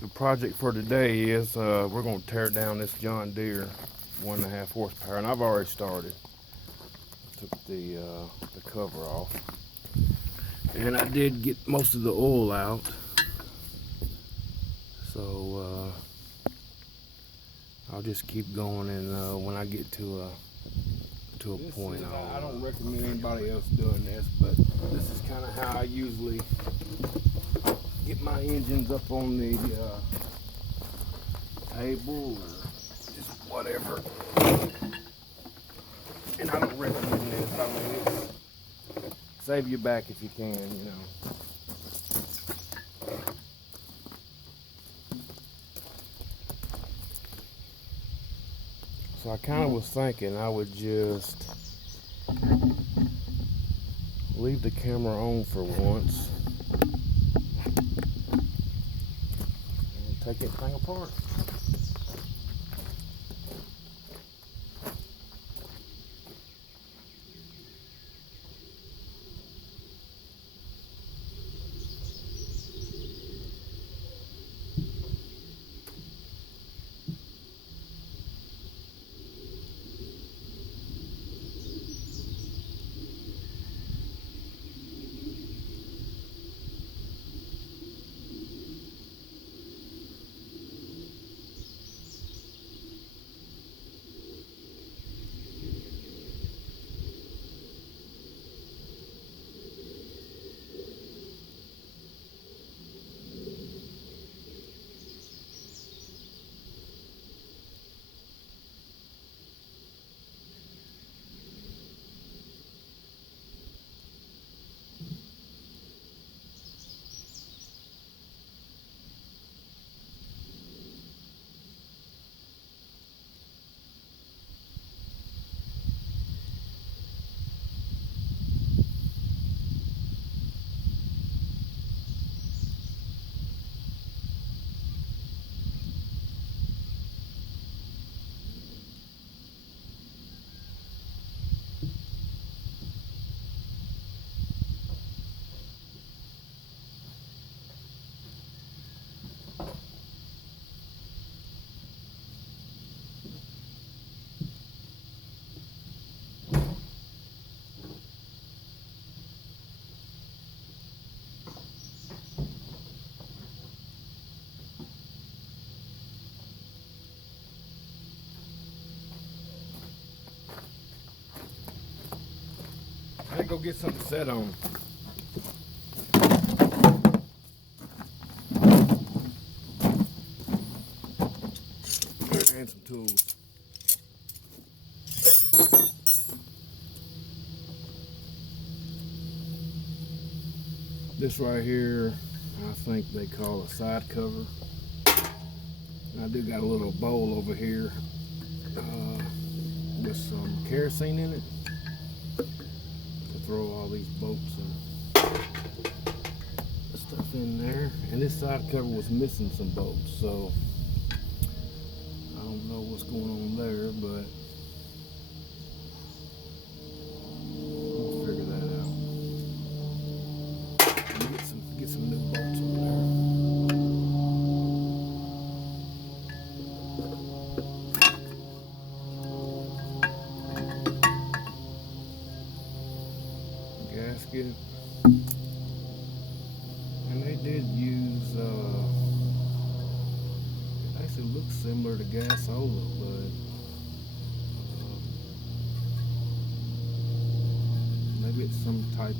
The project for today is we're going to tear down this John Deere 1.5 horsepower, and I've already started. Took the cover off, and I did get most of the oil out. So I'll just keep going, and when I get to a point, I don't recommend anybody else doing this, but this is kind of how I usually get my engines up on the table or just whatever. And I don't recommend this. I mean, it's save your back if you can, you know. So I kind of was thinking I would just leave the camera on for once and take everything apart. I gotta go get something set on. And some tools. This right here, I think they call a side cover. I do got a little bowl over here with some kerosene in it to throw all these bolts and stuff in there. And this side cover was missing some bolts, so I don't know what's going on there, but we'll figure that out. Get some new bolts on there. Gasket, and they did use it actually looks similar to gasola, but maybe it's some type of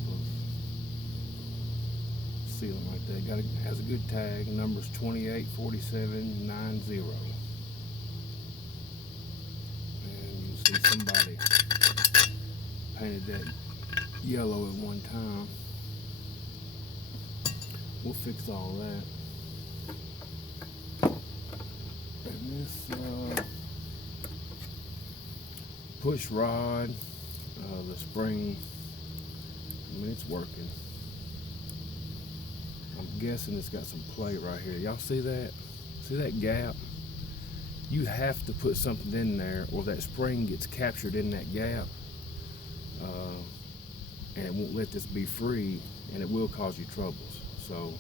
sealant like that. Has a good tag, numbers 284790, and you can see somebody painted that yellow at one time. We'll fix all that. And this push rod, the spring, I mean, it's working. I'm guessing it's got some plate right here. Y'all see that? See that gap? You have to put something in there or that spring gets captured in that gap. And it won't let this be free, and it will cause you troubles. So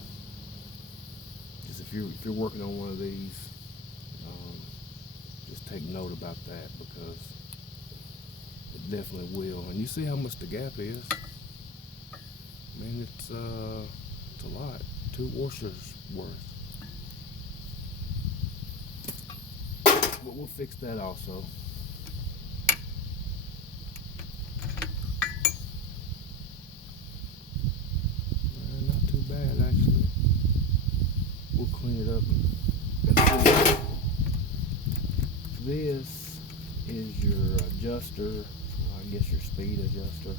just guys, if you're working on one of these, just take note about that, because it definitely will. And you see how much the gap is. I mean, it's a lot. 2 washers worth. But we'll fix that also. Not too bad, actually. We'll clean it up. This is your adjuster, I guess your speed adjuster.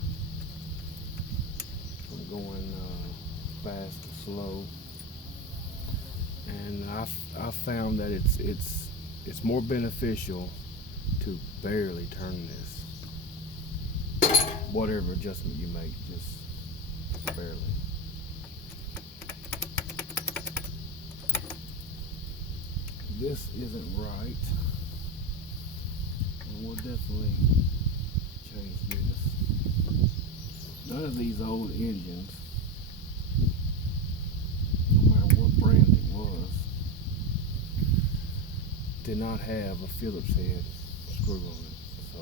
I'm going fast or slow, and I found that it's more beneficial to barely turn this. Whatever adjustment you make, just barely. This isn't right, and we'll definitely change this. None of these old engines, no matter what brand it was, did not have a Phillips head screw on it. So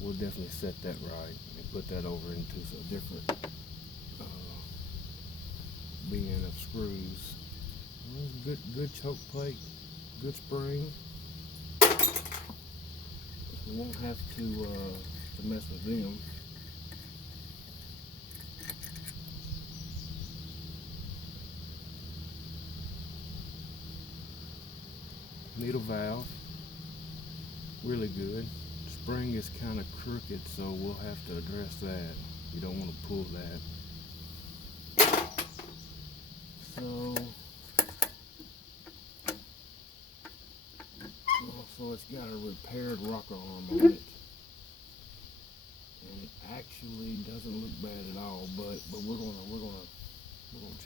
we'll definitely set that right and put that over into some different bin of screws. Good choke plate, good spring. We won't have to mess with them. Needle valve, really good. Spring is kind of crooked, so we'll have to address that. You don't want to pull that. So also it's got a repaired rocker arm on it, and it actually doesn't look bad at all. But we're gonna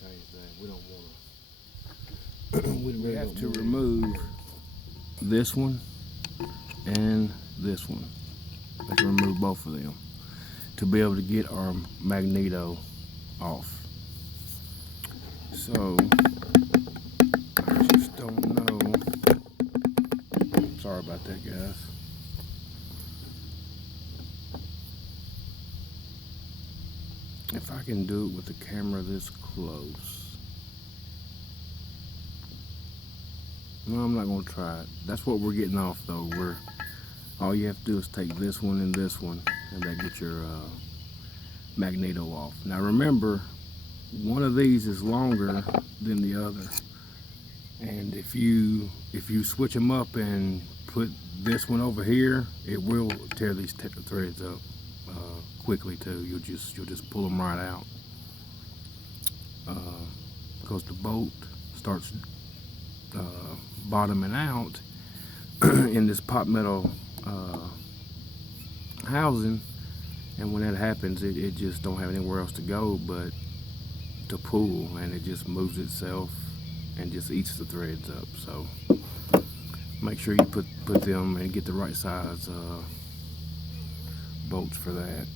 change that. We don't want to. We have to remove this one and this one. We have to remove both of them to be able to get our Magneto off. So I just don't know. Sorry about that, guys. If I can do it with the camera this close. No, I'm not going to try it. That's what we're getting off, though. All you have to do is take this one and that gets your Magneto off. Now remember, one of these is longer than the other, and if you switch them up and put this one over here, it will tear these threads up quickly too. You'll just pull them right out because the bolt starts bottoming out in this pot metal housing, and when that happens, it just don't have anywhere else to go but to pull, and it just moves itself and just eats the threads up. So make sure you put them and get the right size bolts for that.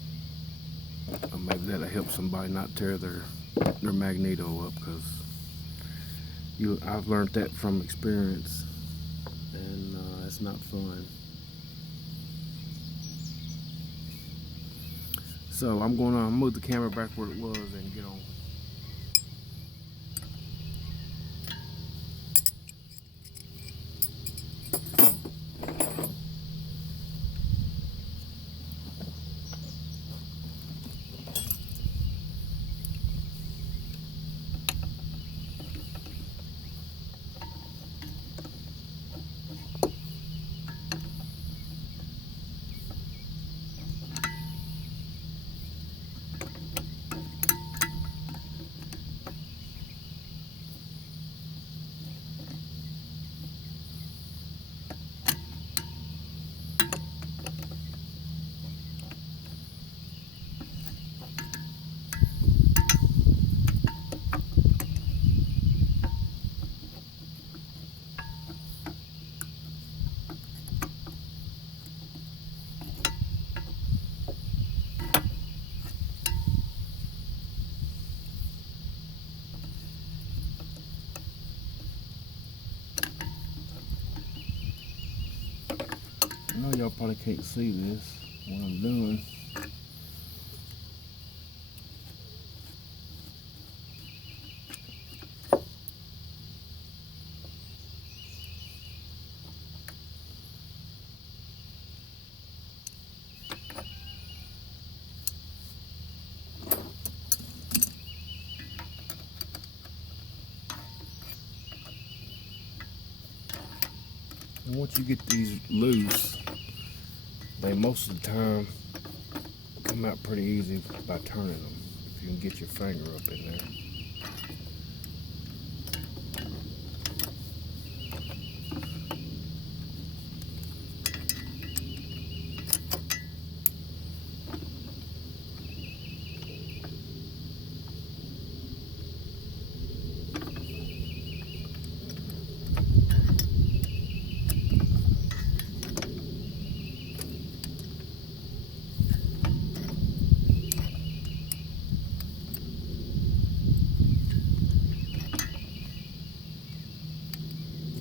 Maybe that'll help somebody not tear their Magneto up, because I've learned that from experience, and it's not fun. So I'm gonna move the camera back where it was and get on. y'all probably can't see this, what I'm doing. And once you get these loose, they most of the time come out pretty easy by turning them, if you can get your finger up in there.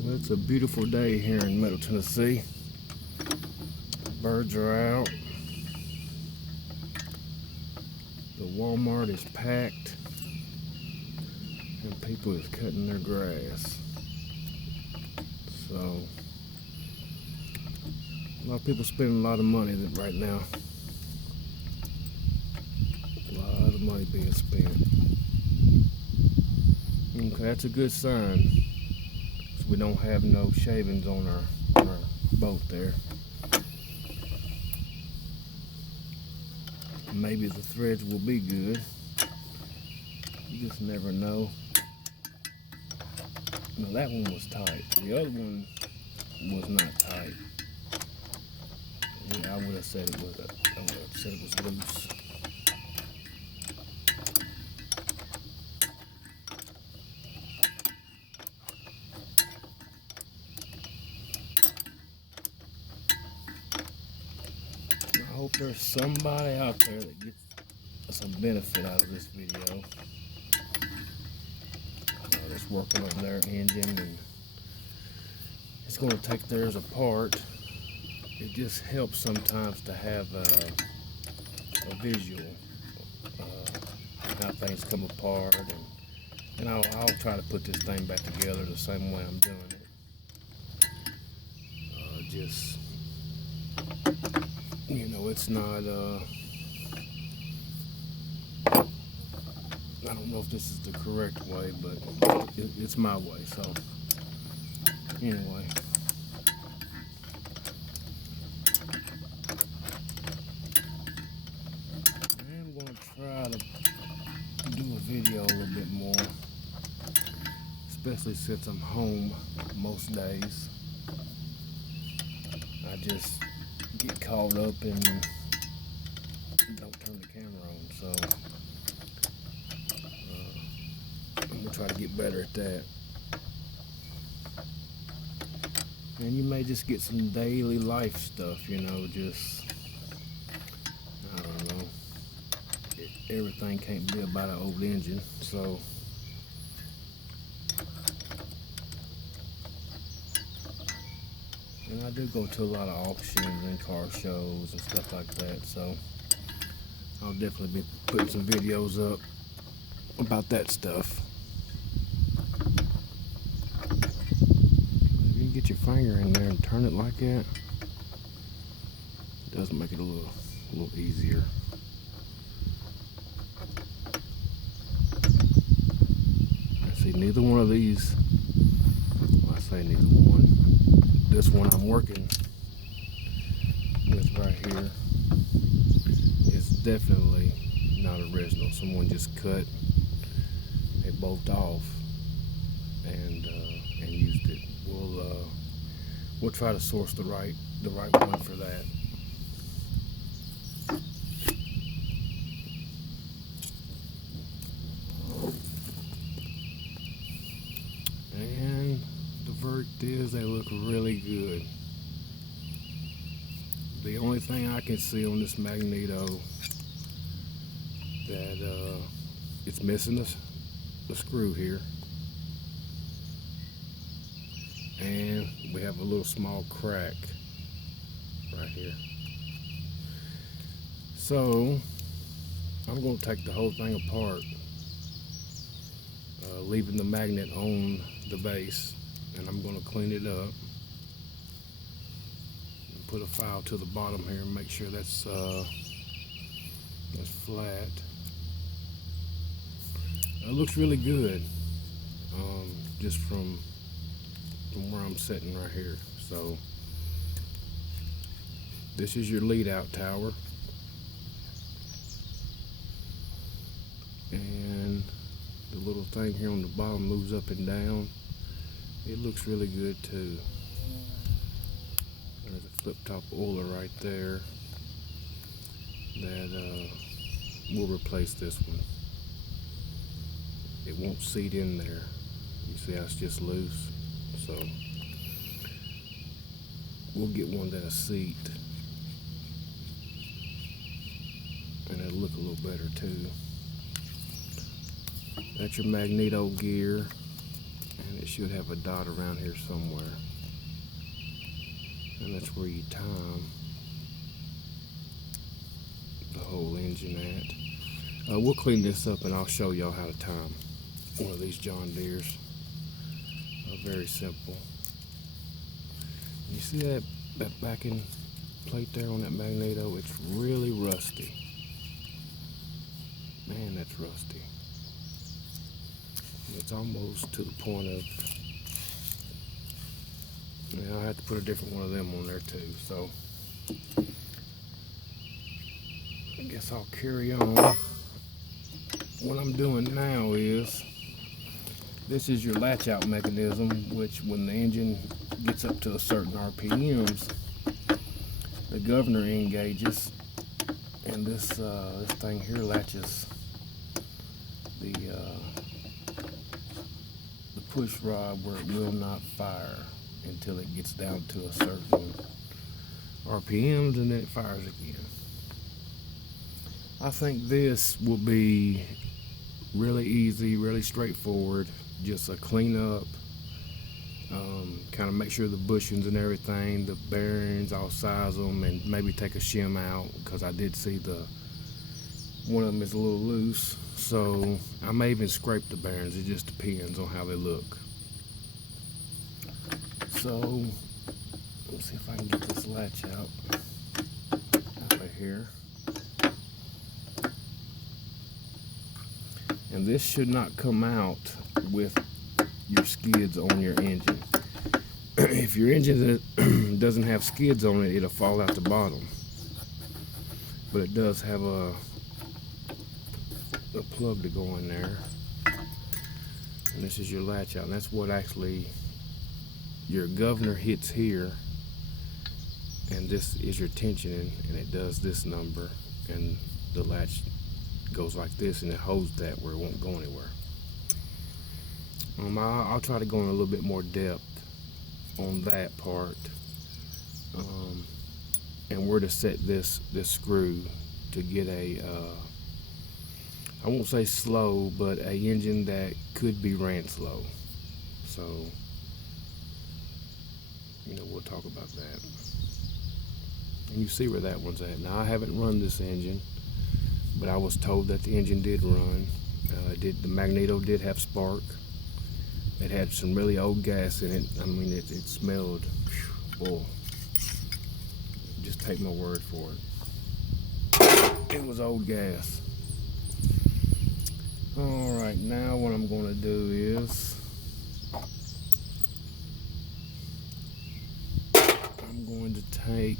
Well, it's a beautiful day here in Middle Tennessee. Birds are out. The Walmart is packed, and people is cutting their grass. So a lot of people spending a lot of money right now. A lot of money being spent. Okay, that's a good sign. So we don't have no shavings on our boat there. Maybe the threads will be good. You just never know. No, that one was tight. The other one was not tight. Yeah, I would have said it was. I would have said it was loose. I hope there's somebody out there that gets some benefit out of this video. That's working on their engine, and it's going to take theirs apart. It just helps sometimes to have a visual how things come apart, and I'll try to put this thing back together the same way I'm doing it. Just, you know, it's not I don't know if this is the correct way, but it's my way. So anyway, I'm going to try to do a video a little bit more, especially since I'm home most days. I just get caught up and don't turn the camera on, so I'm gonna try to get better at that. And you may just get some daily life stuff, you know, just, I don't know, everything can't be about an old engine, so and I do go to a lot of auctions and car shows and stuff like that, so I'll definitely be putting some videos up about that stuff. If you can get your finger in there and turn it like that, it does make it a little easier. I see neither one of these, well, I say neither one. This one I'm working with right here is definitely not original. Someone just cut a bolt off and used it. We'll try to source the right one for that. And the verdict is they look really good. The only thing I can see on this Magneto that it's missing the screw here, and we have a little small crack right here. So I'm going to take the whole thing apart, leaving the magnet on the base, and I'm going to clean it up and put a file to the bottom here and make sure that's flat. It looks really good, just from where I'm sitting right here. So this is your lead out tower, and the little thing here on the bottom moves up and down. It looks really good too. There's a flip top oiler right there that will replace this one. It won't seat in there. You see how it's just loose? So we'll get one that'll seat, and it'll look a little better too. That's your Magneto gear, and it should have a dot around here somewhere, and that's where you time the whole engine at. We'll clean this up and I'll show y'all how to time one of these John Deeres. Very simple. You see that backing plate there on that Magneto? It's really rusty. Man, that's rusty. It's almost to the point of, I'll have to put a different one of them on there too. So I guess I'll carry on. What I'm doing now is, this is your latch out mechanism, which when the engine gets up to a certain RPMs, the governor engages, and this thing here latches the push rod where it will not fire until it gets down to a certain RPMs, and then it fires again. I think this will be really easy, really straightforward. Just a clean up, kind of make sure the bushings and everything, the bearings, I'll size them and maybe take a shim out, because I did see one of them is a little loose. So I may even scrape the bearings. It just depends on how they look. So let's see if I can get this latch out right here. And this should not come out with your skids on your engine. If your engine doesn't have skids on it, it'll fall out the bottom. But it does have a plug to go in there. And this is your latch out. And that's what actually your governor hits here. And this is your tensioning, and it does this number. And the latch goes like this, and it holds that where it won't go anywhere. I'll try to go in a little bit more depth on that part, and where to set this screw to get a I won't say slow, but a engine that could be ran slow. So we'll talk about that, and you see where that one's at. Now, I haven't run this engine, but I was told that the engine did run. The Magneto did have spark. It had some really old gas in it. I mean, it smelled, boy, just take my word for it. It was old gas. All right, now what I'm going to do is I'm going to take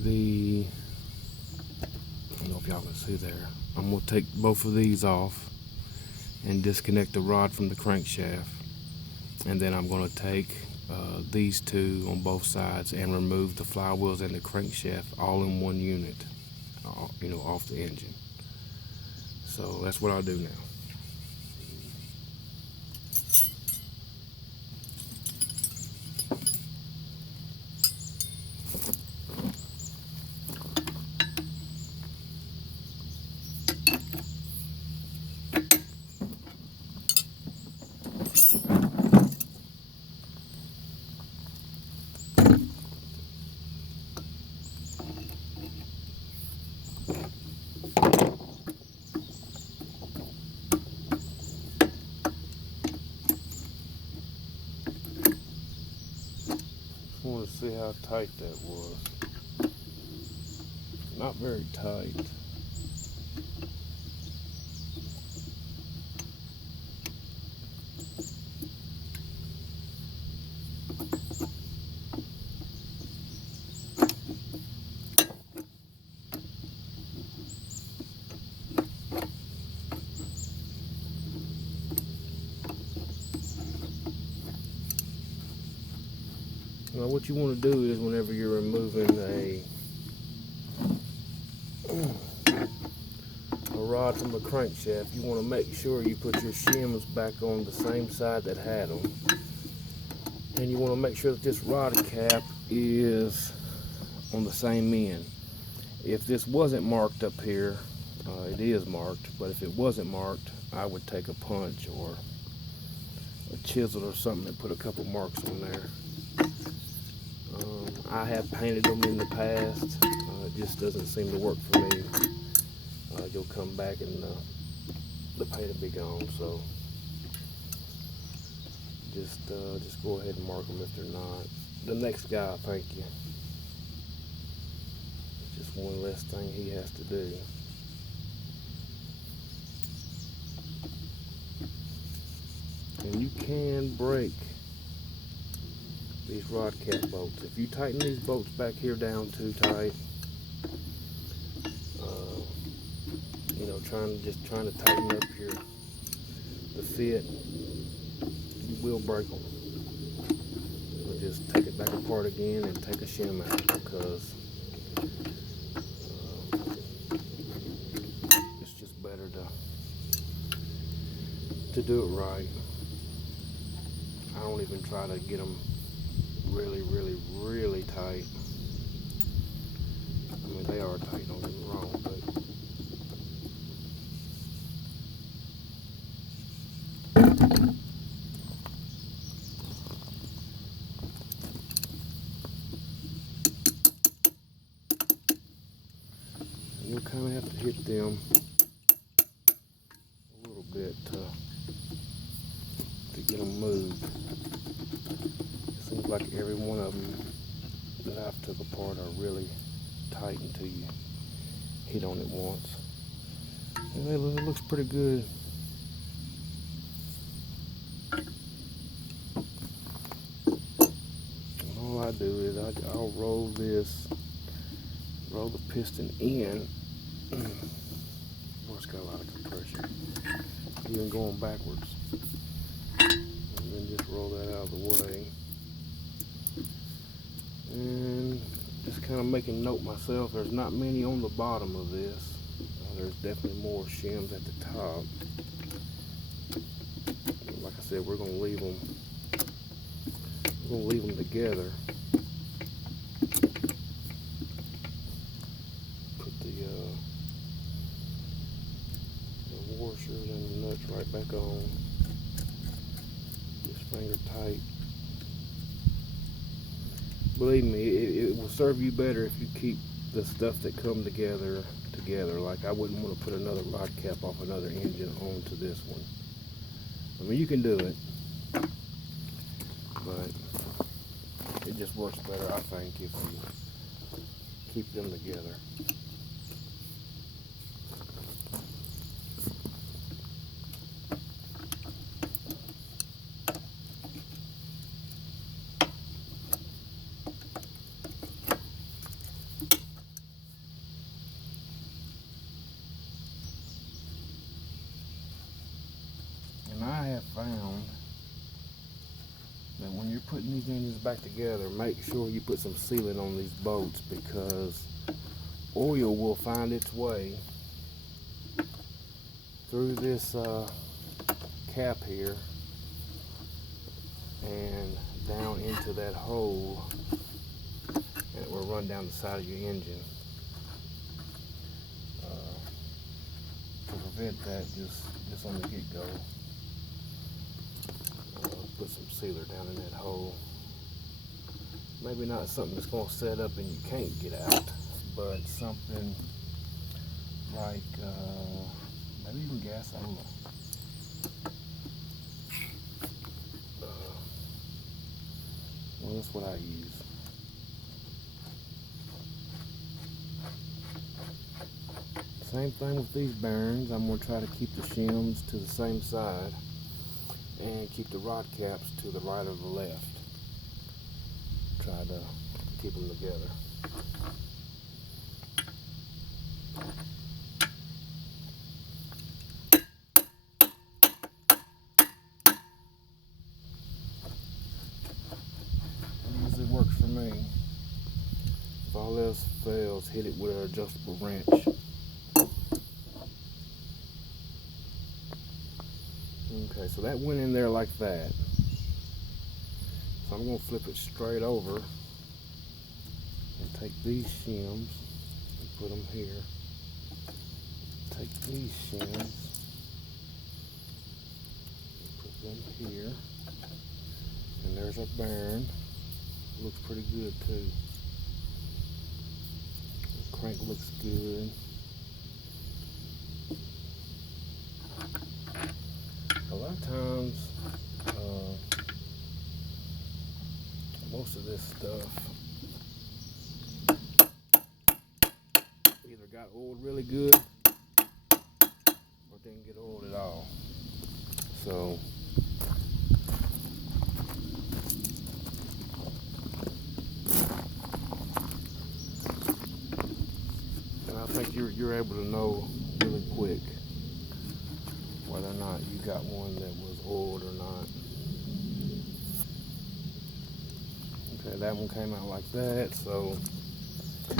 I don't know if y'all can see there. I'm going to take both of these off and disconnect the rod from the crankshaft, and then I'm going to take these two on both sides and remove the flywheels and the crankshaft all in one unit, off the engine. So that's what I'll do now. see how tight that was. Not very tight. Now what you want to do is whenever you're removing a rod from a crankshaft, you want to make sure you put your shims back on the same side that had them. And you want to make sure that this rod cap is on the same end. If this wasn't marked up here, it is marked, but if it wasn't marked, I would take a punch or a chisel or something and put a couple marks on there. I have painted them in the past. It just doesn't seem to work for me. You'll come back and the paint will be gone. So just go ahead and mark them if they're not. The next guy, thank you. Just one less thing he has to do. And you can break these rod cap bolts. If you tighten these bolts back here down too tight, you know, trying to tighten up the fit, you will break them. So just take it back apart again and take a shim out, because it's just better to do it right. I don't even try to get them really tight. I mean, they are tight, don't get me wrong, but you'll kind of have to hit them a little bit to get them moved. It seems like every one of them that I've took apart are really tight until you hit on it once. And it looks pretty good. And all I do is I'll roll the piston in. Oh, it's got a lot of compression. Even going backwards. And then just roll that out of the way. And just kind of making note myself, there's not many on the bottom of this. There's definitely more shims at the top. Like I said, we're going to leave them together. Put the washers and the nuts right back on. Just finger tight. Believe me, it will serve you better if you keep the stuff that come together. Like I wouldn't want to put another rod cap off another engine onto this one. I mean, you can do it, but it just works better, I think, if you keep them together. I have found that when you're putting these engines back together, make sure you put some sealant on these bolts, because oil will find its way through this cap here and down into that hole, and it will run down the side of your engine. To prevent that, just on the get-go, put some sealer down in that hole. Maybe not something that's going to set up and you can't get out, but something like maybe even gas, I don't know. Well, that's what I use. Same thing with these bearings. I'm going to try to keep the shims to the same side and keep the rod caps to the right or the left. Try to keep them together. It usually works for me. If all else fails, hit it with an adjustable wrench. Okay, so that went in there like that. So I'm going to flip it straight over and take these shims and put them here. Take these shims and put them here. And there's our bearing. Looks pretty good too. The crank looks good. A lot of times, most of this stuff either got oiled really good or didn't get oiled at all. So and I think you're able to know really quick whether or not you got one that was oiled or not. Okay, that one came out like that, so just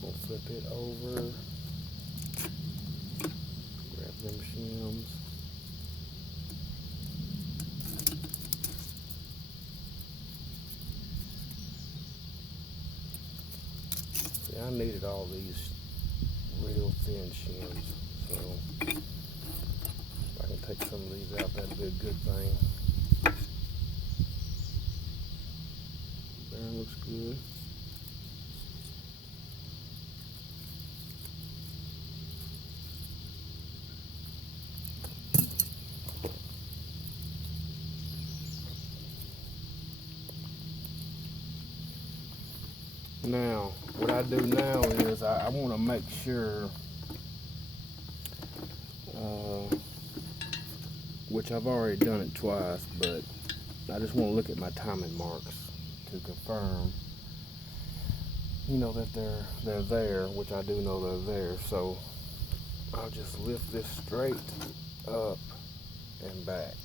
gonna flip it over, grab them shims. See, I needed all these real thin shims, so if I can take some of these out, that'd be a good thing. Bearing looks good. Now, what I do now is I want to make sure, which I've already done it twice, but I just want to look at my timing marks to confirm, you know, that they're there, which I do know they're there. So I'll just lift this straight up and back.